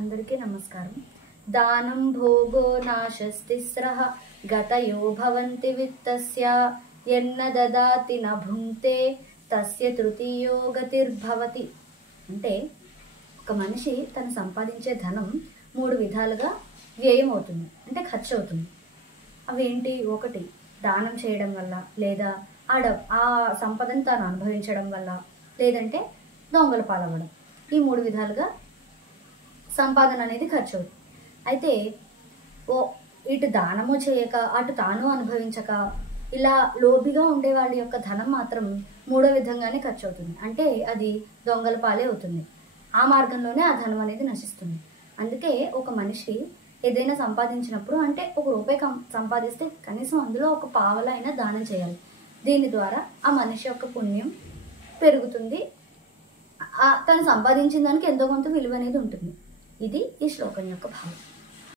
అందరికీ నమస్కారం. దానం భోగో నాశస్తిస్రః గతయో భవంతి విత్తస్య యన్న దదాతి న భుంక్తే తస్య తృతీయో గతిర్భవతి. అంటే ఒక మనిషి తను సంపాదించే ధనం 3 విధాలుగా వ్యయం అవుతుంది, అంటే ఖర్చు అవుతుంది. అవేంటి? ఒకటి దానం చేయడం వల్ల, లేదా ఆ సంపదను తాను అనుభవించడం వల్ల, లేదంటే దొంగల పాలవ్వడం. ఈ 3 విధాలుగా సంపాదన అనేది ఖర్చు అవుతుంది. అయితే ఇటు దానము చేయక అటు తాను అనుభవించక ఇలా లోబిగా ఉండే వాళ్ళ యొక్క ధనం మాత్రం 3వ విధంగానే ఖర్చు అవుతుంది. అంటే అది దొంగల పాలే అవుతుంది. ఆ మార్గంలోనే ఆ ధనం అనేది నశిస్తుంది. అందుకే ఒక మనిషి ఏదైనా సంపాదించినప్పుడు, అంటే ₹1 సంపాదిస్తే కనీసం అందులో ఒక పావలా అయినా దానం చేయాలి. దీని ద్వారా ఆ మనిషి యొక్క పుణ్యం పెరుగుతుంది. తను సంపాదించిన దానికి ఎంతో కొంత విలువ అనేది ఉంటుంది. ఇది ఈ శ్లోకం యొక్క భావం.